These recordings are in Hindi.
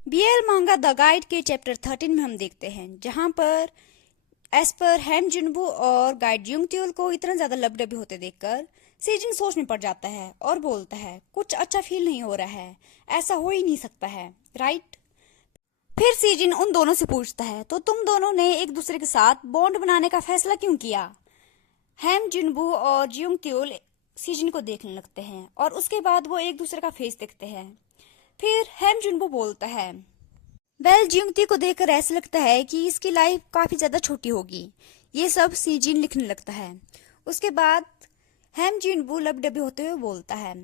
बीएल मांगा द गाइड के चैप्टर 13 में हम देखते हैं जहां पर एज पर हैम जिनबू और गाइड युंग त्यूल को इतना ज्यादा लबडबी होते देखकर सीजिन सोच में पड़ जाता है और बोलता है कुछ अच्छा फील नहीं हो रहा है, ऐसा हो ही नहीं सकता है, राइट। फिर सीजिन उन दोनों से पूछता है तो तुम दोनों ने एक दूसरे के साथ बॉन्ड बनाने का फैसला क्यों किया। हैम जिनबू और युंग त्यूल सीजिन को देखने लगते हैं और उसके बाद वो एक दूसरे का फेस देखते हैं। फिर हैम जिनबू बोलता है वेल जियोंगती को देखकर ऐसा लगता है कि इसकी लाइफ काफी ज्यादा छोटी होगी। ये सब सीजिन लिखने लगता है। उसके बाद हैम जिनबू लबडबे होते हुए बोलता है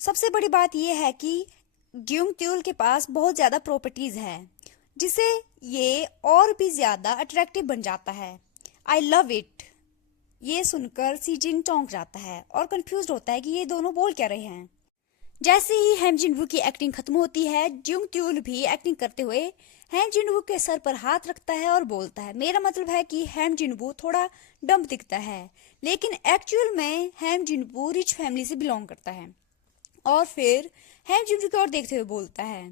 सबसे बड़ी बात यह है कि जियोंग त्यूल के पास बहुत ज्यादा प्रॉपर्टीज है जिसे ये और भी ज्यादा अट्रैक्टिव बन जाता है। I love it. ये सुनकर सीजिन चौंक जाता है और कंफ्यूज होता है कि ये दोनों बोल क्या रहे हैं। जैसे ही हैम जिनवू की एक्टिंग खत्म होती है जियोंग त्यूल भी एक्टिंग करते हुए हैम जिनवू के सर पर हाथ रखता है और बोलता है मेरा मतलब है कि हैम जिनवू थोड़ा डम्प दिखता है लेकिन एक्चुअल में हैम जिनवू रिच फैमिली से बिलोंग करता है। और फिर हैम जिनवू की ओर देखते हुए बोलता है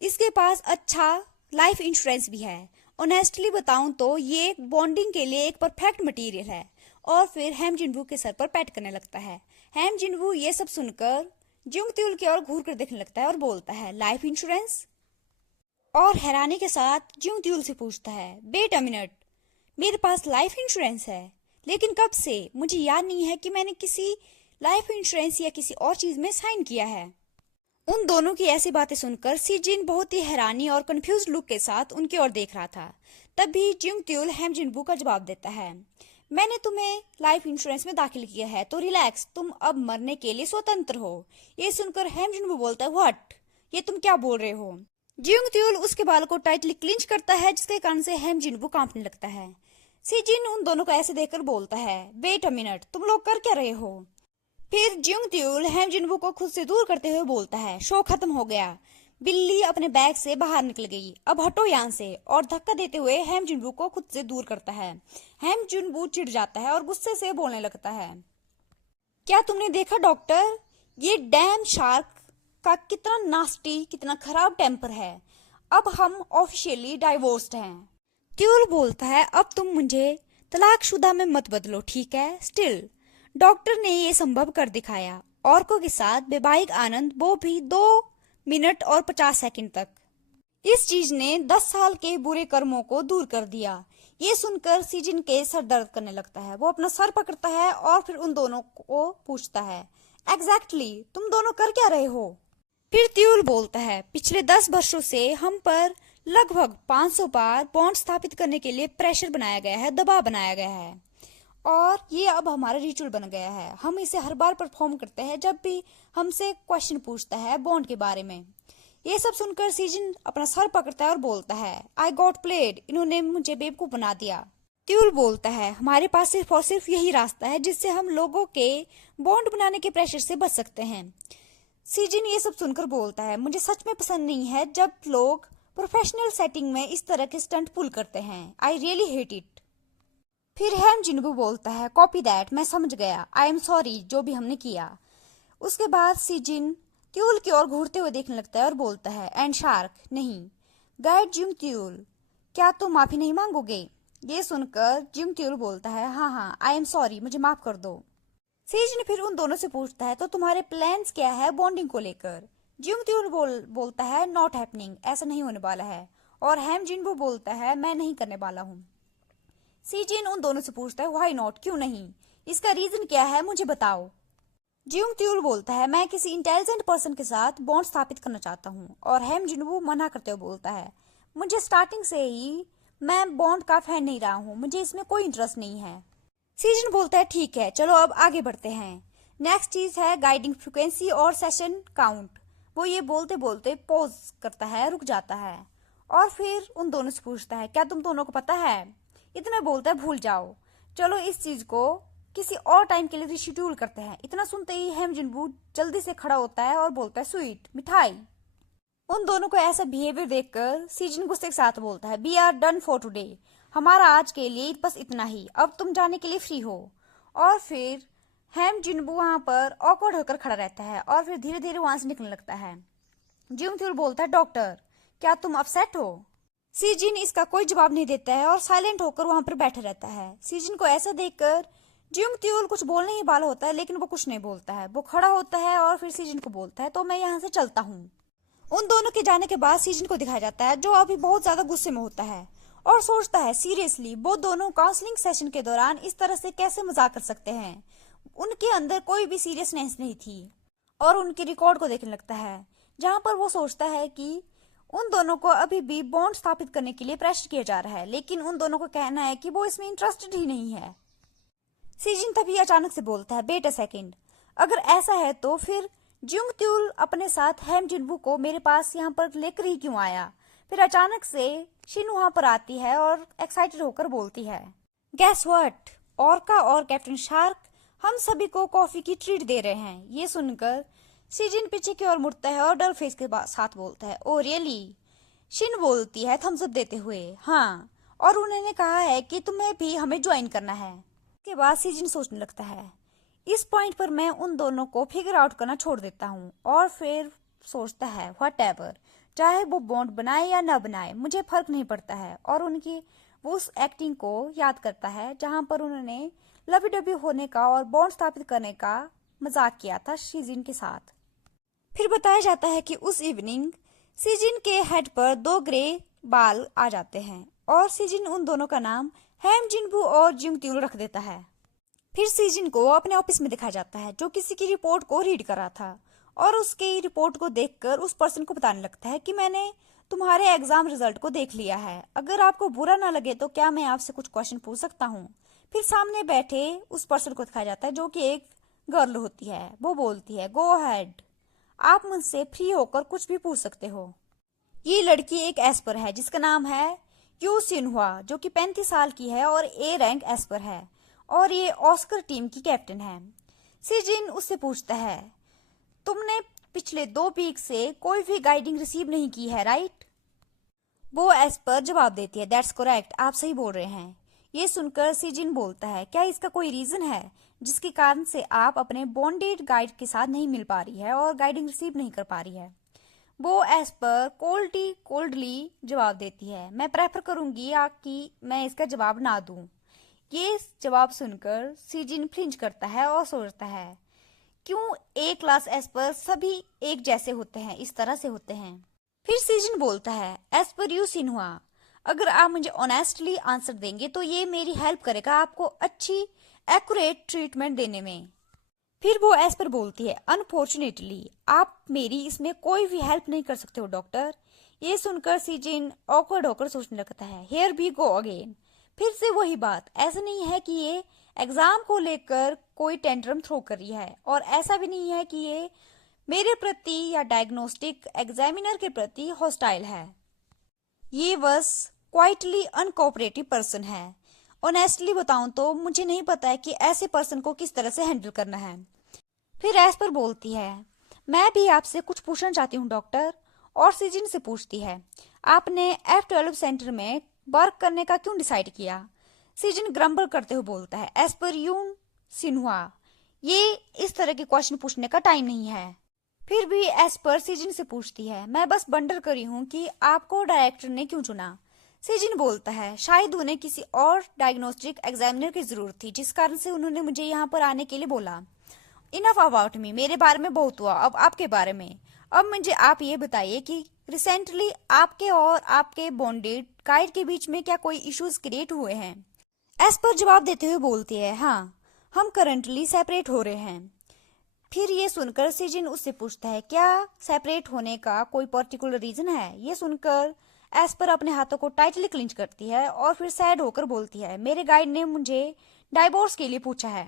इसके पास अच्छा लाइफ इंश्योरेंस भी है। ऑनेस्टली बताऊं तो ये बॉन्डिंग के लिए एक परफेक्ट मटेरियल है। और फिर हैम जिनवू के सर पर पैट करने लगता है। हैम जिनवू ये सब सुनकर जियोंग त्यूल की ओर घूर कर देखने लगता है और बोलता है लाइफ इंश्योरेंस। और हैरानी के साथ जियोंग त्यूल से पूछता है वेट अ मिनट, मेरे पास लाइफ इंश्योरेंस है लेकिन कब से? मुझे याद नहीं है कि मैंने किसी लाइफ इंश्योरेंस या किसी और चीज में साइन किया है। उन दोनों की ऐसी बातें सुनकर सीजिन बहुत ही हैरानी और कंफ्यूज लुक के साथ उनकी ओर देख रहा था। तब भी जियोंग त्यूल हैम जिनबू का जवाब देता है मैंने तुम्हें लाइफ इंश्योरेंस में दाखिल किया है तो रिलैक्स, तुम अब मरने के लिए स्वतंत्र हो। ये सुनकर हैम जिनबू बोलता है व्हाट, ये तुम क्या बोल रहे हो। जियोंग त्यूल उसके बाल को टाइटली क्लिंच करता है जिसके कारण से हैम जिनबू कांपने लगता है। सीजिन उन दोनों को ऐसे देखकर बोलता है वेट अ मिनट, तुम लोग कर क्या रहे हो। फिर जियोंग त्यूल हैम जिनबू को खुद से दूर करते हुए बोलता है शो खत्म हो गया, बिल्ली अपने बैग से बाहर निकल गई, अब हटो यहाँ से। और धक्का देते हुए हैम जिनबू को खुद से दूर करता है। हैम जिनबू चिढ़ जाता है और गुस्से से बोलने लगता है क्या तुमने देखा डॉक्टर, ये डैम शार्क का कितना नास्टी, कितना खराब टेम्पर है। अब हम ऑफिशियली डाइवोर्स्ड हैं। त्यूल बोलता है अब तुम मुझे तलाकशुदा में मत बदलो, ठीक है। स्टिल डॉक्टर ने ये संभव कर दिखाया। औरकों के साथ वैवाहिक आनंद, वो भी 2 मिनट और 50 सेकंड तक। इस चीज ने 10 साल के बुरे कर्मों को दूर कर दिया। ये सुनकर सीजिन के सर दर्द करने लगता है। वो अपना सर पकड़ता है और फिर उन दोनों को पूछता है एग्जैक्टली तुम दोनों कर क्या रहे हो। फिर त्यूल बोलता है पिछले 10 वर्षों से हम पर लगभग 500 बार बॉन्ड स्थापित करने के लिए प्रेशर बनाया गया है, दबाव बनाया गया है और ये अब हमारा रिचुअल बन गया है। हम इसे हर बार परफॉर्म करते हैं जब भी हमसे क्वेश्चन पूछता है बॉन्ड के बारे में। ये सब सुनकर सीजन अपना सर पकड़ता है और बोलता है आई गॉट प्लेड, इन्होंने मुझे बेवकूफ बना दिया। त्यूल बोलता है हमारे पास सिर्फ और सिर्फ यही रास्ता है जिससे हम लोगों के बॉन्ड बनाने के प्रेशर से बच सकते हैं। सीजन ये सब सुनकर बोलता है मुझे सच में पसंद नहीं है जब लोग प्रोफेशनल सेटिंग में इस तरह के स्टंट पुल करते हैं। I really hate it. फिर हैम जिनबू बोलता है कॉपी दैट, मैं समझ गया, आई एम सॉरी जो भी हमने किया। उसके बाद सीजिन त्यूल की ओर घूरते हुए देखने लगता है और बोलता है एंड शार्क नहीं, गाइड जियोंग त्यूल, क्या तुम माफी नहीं मांगोगे। ये सुनकर जियोंग त्यूल बोलता है हाँ हाँ आई एम सॉरी, मुझे माफ कर दो। सीजिन फिर उन दोनों से पूछता है तो तुम्हारे प्लान्स क्या है बॉन्डिंग को लेकर। जियोंग त्यूल बोलता है नॉट हैपनिंग, ऐसा नहीं होने वाला है। और हैम जिनबू बोलता है मैं नहीं करने वाला हूँ। सीजिन उन दोनों से पूछता है व्हाई नॉट, क्यों नहीं, इसका रीजन क्या है मुझे बताओ। जियोंग त्यूल बोलता है मैं किसी इंटेलिजेंट पर्सन के साथ बॉन्ड स्थापित करना चाहता हूँ। और हैम जिनबू मना करते हुए बोलता है मुझे स्टार्टिंग से ही मैं बॉन्ड का फैन नहीं रहा हूँ, मुझे इसमें कोई इंटरेस्ट नहीं है। सीजन बोलता है ठीक है चलो अब आगे बढ़ते हैं। नेक्स्ट चीज है गाइडिंग फ्रिक्वेंसी और सेशन काउंट। वो ये बोलते बोलते पॉज करता है, रुक जाता है और फिर उन दोनों से पूछता है क्या तुम दोनों को पता है। इतना बोलता है भूल जाओ, चलो इस चीज को किसी और टाइम के लिए रिशेड्यूल करते हैं। इतना सुनते ही हैम जिनबू जल्दी से खड़ा होता है और बोलता है स्वीट, मिठाई। उन दोनों को ऐसा बिहेवियर देखकर सीजन गुस्से के साथ बोलता है we are done for today, हमारा आज के लिए बस इतना ही, अब तुम जाने के लिए फ्री हो। और फिर हैम जिनबू वहां पर ऑकवर्ड होकर खड़ा रहता है और फिर धीरे धीरे वहां से निकलने लगता है। जियोंग त्यूल बोलता है डॉक्टर क्या तुम अपसेट हो? सीजिन इसका कोई जवाब नहीं देता है और साइलेंट होकर वहां पर बैठा रहता है। सीजिन को ऐसा देखकर जियोंग त्यूल कुछ बोलने ही वाला होता है, लेकिन वो कुछ नहीं बोलता है। वो खड़ा होता है और फिर सीजिन को बोलता है, तो मैं यहाँ से चलता हूँ। उन दोनों के जाने के बाद सीजिन को दिखाया जाता है, जो अभी बहुत ज्यादा गुस्से में होता है और सोचता है सीरियसली वो दोनों काउंसलिंग सेशन के दौरान इस तरह से कैसे मजाक कर सकते हैं। उनके अंदर कोई भी सीरियसनेस नहीं थी और उनके रिकॉर्ड को देखने लगता है, जहां पर वो सोचता है कि उन दोनों को अभी भी बॉन्ड स्थापित करने के लिए प्रेशर किया जा रहा है, लेकिन उन दोनों को कहना है कि वो इसमें इंटरेस्टेड ही नहीं है। सीजिन तभी अचानक से बोलता है, वेट अ सेकेंड, अगर ऐसा है तो फिर जियोंग त्यूल अपने साथ हैम जिनवू को मेरे पास यहाँ पर लेकर ही क्यों आया? फिर अचानक से शिन वहां पर आती है और एक्साइटेड होकर बोलती है, गैस व्हाट, ऑर्का और कैप्टन शार्क हम सभी को कॉफी की ट्रीट दे रहे हैं। ये सुनकर सीजिन पीछे की ओर मुड़ता है और डल फेस के साथ बोलता है, ओ रियली? शिन बोलती है थम्स अप देते हुए, हाँ, और उन्होंने कहा है कि तुम्हें भी हमें ज्वाइन करना है। के बाद सीजिन सोचने लगता है, इस पॉइंट पर मैं उन दोनों को फिगर आउट करना छोड़ देता हूँ, और फिर सोचता है व्हाटएवर, चाहे वो बॉन्ड बनाए या ना बनाए मुझे फर्क नहीं पड़ता है। और उनकी वो उस एक्टिंग को याद करता है जहां पर उन्होंने लवी डबी होने का और बॉन्ड स्थापित करने का मजाक किया था सीजिन के साथ। फिर बताया जाता है कि उस इवनिंग सीजिन के हेड पर 2 ग्रे बाल आ जाते हैं और सीजिन उन दोनों का नाम हैम जिनवू और जियोंग त्यूल रख देता है। फिर सीजिन को अपने ऑफिस में दिखाया जाता है, जो किसी की रिपोर्ट को रीड कर रहा था और उसकी रिपोर्ट को देखकर उस पर्सन को बताने लगता है कि मैंने तुम्हारे एग्जाम रिजल्ट को देख लिया है, अगर आपको बुरा ना लगे तो क्या मैं आपसे कुछ क्वेश्चन पूछ सकता हूँ? फिर सामने बैठे उस पर्सन को दिखाया जाता है, जो कि एक गर्ल होती है। वो बोलती है, गो अहेड, आप मुझसे फ्री होकर कुछ भी पूछ सकते हो। ये लड़की एक एस्पर है जिसका नाम है यू सिन्हुआ, जो कि 35 साल की है और ए रैंक एस्पर है और ये ऑस्कर टीम की कैप्टन है। सीजिन उससे पूछता है, तुमने पिछले 2 वीक से कोई भी गाइडिंग रिसीव नहीं की है, राइट? वो एस्पर जवाब देती है, दैट्स करेक्ट, आप सही बोल रहे हैं। ये सुनकर सीजिन बोलता है, क्या इसका कोई रीजन है जिसके कारण से आप अपने बॉन्डेड गाइड के साथ नहीं मिल पा रही है और गाइडिंग रिसीव नहीं कर पा रही है? वो एस्पर कोल्डली जवाब देती है, मैं प्रेफर करूंगी कि मैं इसका जवाब ना दूं। ये जवाब सुनकर सीजिन फ्लिंच करता है और सोचता है, क्यों ए क्लास एस्पर सभी एक जैसे होते हैं, इस तरह से होते हैं? फिर सीजिन बोलता है, एस्पर यू सिन्हुआ, अगर आप मुझे ऑनेस्टली आंसर देंगे तो ये मेरी हेल्प करेगा आपको अच्छी एक्यूरेट ट्रीटमेंट देने में। फिर वो एस्पर बोलती है, अनफॉर्चुनेटली आप मेरी इसमें कोई भी हेल्प नहीं कर सकते हो डॉक्टर। ये सुनकर सीजिन ऑकवर्ड होकर सोचने लगता है, हियर वी गो अगेन, फिर से वही बात, ऐसा नहीं है कि ये एग्जाम को लेकर कोई टेंट्रम थ्रो कर रही है और ऐसा भी नहीं है कि ये मेरे प्रति या डायग्नोस्टिक एग्जामिनर के प्रति हॉस्टाइल है। ये बस क्वाइटली अनकोऑपरेटिव पर्सन है। ऑनेस्टली बताऊं तो मुझे नहीं पता है कि ऐसे पर्सन को किस तरह से हैंडल करना है। फिर एस्पर बोलती है, मैं भी आपसे कुछ पूछना चाहती हूँ डॉक्टर, और सीजिन से पूछती है, आपने F12 सेंटर में वर्क करने का क्यों डिसाइड किया? सीजिन ग्रम्बल करते हुए बोलता है, एस्पर यून सिन्हुआ, ये इस तरह के क्वेश्चन पूछने का टाइम नहीं है। फिर भी एस्पर सीजिन से पूछती है, मैं बस वंडर करी हूँ कि आपको डायरेक्टर ने क्यों चुना? सीजिन बोलता है, शायद उन्हें किसी और डायग्नोस्टिक एग्जामिनर की जरूरत थी, जिस कारण से उन्होंने मुझे यहाँ पर आने के लिए बोला। इनफ अबाउट मी, मेरे बारे में बहुत हुआ, अब आपके बारे में। अब मुझे आप ये बताइए कि रिसेंटली आपके और आपके बॉन्डेड गाइड के बीच में क्या कोई इश्यूज क्रिएट हुए हैं? एस्पर जवाब देते हुए बोलती है, हाँ, हम करंटली सेपरेट हो रहे हैं। फिर ये सुनकर सीजिन उससे पूछता है, क्या सेपरेट होने का कोई पर्टिकुलर रीजन है? ये सुनकर एस्पर अपने हाथों को टाइटली क्लिंच करती है और फिर सैड होकर बोलती है, मेरे गाइड ने मुझे डाइवोर्स के लिए पूछा है।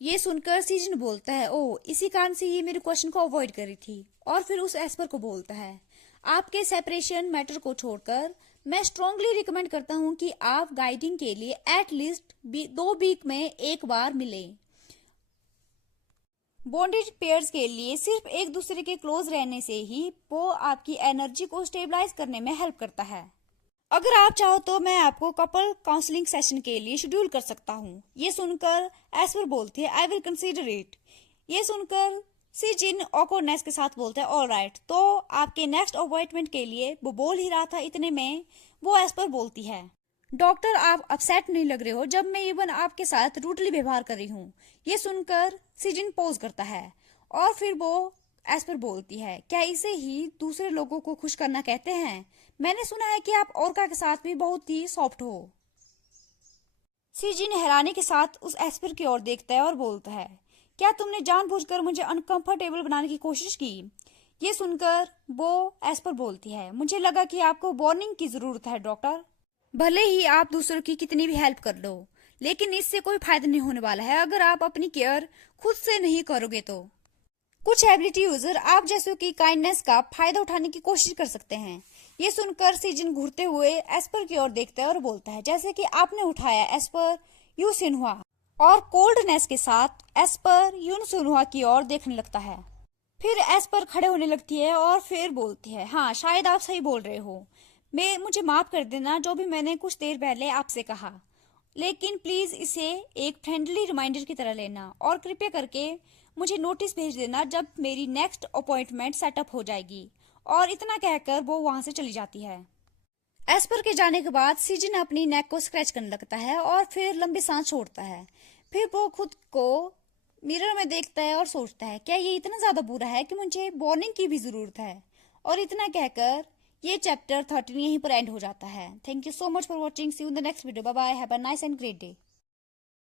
ये सुनकर सीजन बोलता है, ओ, इसी कारण से ये मेरे क्वेश्चन को अवॉइड करी थी। और फिर उस एस्पर को बोलता है, आपके सेपरेशन मैटर को छोड़कर मैं स्ट्रांगली रिकमेंड करता हूँ कि आप गाइडिंग के लिए एटलीस्ट 2 वीक में एक बार मिले। बॉन्डेड पेयर्स के लिए सिर्फ एक दूसरे के क्लोज रहने से ही वो आपकी एनर्जी को स्टेबलाइज करने में हेल्प करता है। अगर आप चाहो तो मैं आपको कपल काउंसलिंग सेशन के लिए शेड्यूल कर सकता हूँ। ये सुनकर एस्पर बोलती है, आई विल कंसीडर इट। ये सुनकर सीजिन ऑकवर्डनेस के साथ बोलता है ऑल राइट, तो आपके नेक्स्ट अपॉइंटमेंट के लिए वो बोल ही रहा था, इतने में वो एस्पर बोलती है, डॉक्टर आप अपसेट नहीं लग रहे हो जब मैं इवन आपके साथ रूडली व्यवहार कर रही हूँ। ये सुनकर सीजिन पोज करता है और फिर वो एस्पर बोलती है, क्या इसे ही दूसरे लोगों को खुश करना कहते हैं? मैंने सुना है कि आप ओरका के साथ भी बहुत ही सॉफ्ट हो। सीजिन हैरानी के साथ उस एस्पर की ओर देखता है और बोलता है, क्या तुमने जानबूझकर मुझे अनकंफर्टेबल बनाने की कोशिश की? ये सुनकर वो एस्पर बोलती है, मुझे लगा कि आपको वार्निंग की जरूरत है डॉक्टर। भले ही आप दूसरों की कितनी भी हेल्प कर लो, लेकिन इससे कोई फायदा नहीं होने वाला है अगर आप अपनी केयर खुद से नहीं करोगे तो। कुछ एबिलिटी यूजर आप जैसों की काइंडनेस का फायदा उठाने की कोशिश कर सकते हैं। ये सुनकर सीजन घूरते हुए एस्पर की ओर देखता है और बोलता है, जैसे कि आपने उठाया एस्पर यू सिन्हा, और कोल्डनेस के साथ एस्पर यून सिन्हा की ओर देखने लगता है। फिर एस्पर खड़े होने लगती है और फिर बोलती है, हाँ शायद आप सही बोल रहे हो, मैं मुझे माफ कर देना जो भी मैंने कुछ देर पहले आपसे कहा, लेकिन प्लीज इसे एक फ्रेंडली रिमाइंडर की तरह लेना और कृपया करके मुझे नोटिस भेज देना जब मेरी नेक्स्ट अपॉइंटमेंट सेटअप हो जाएगी। और इतना कहकर वो वहां से चली जाती है। एस्पर के जाने के बाद सीजन अपनी नेक को स्क्रैच करने लगता है और फिर लंबी सांस छोड़ता है। फिर वो खुद को मिरर में देखता है और सोचता है, क्या ये इतना ज्यादा बुरा है कि मुझे वार्निंग की भी जरूरत है? और इतना कहकर ये चैप्टर 13 यहीं पर एंड हो जाता है। Thank you so much for watching, see you in the next video, bye bye, have a nice and great day.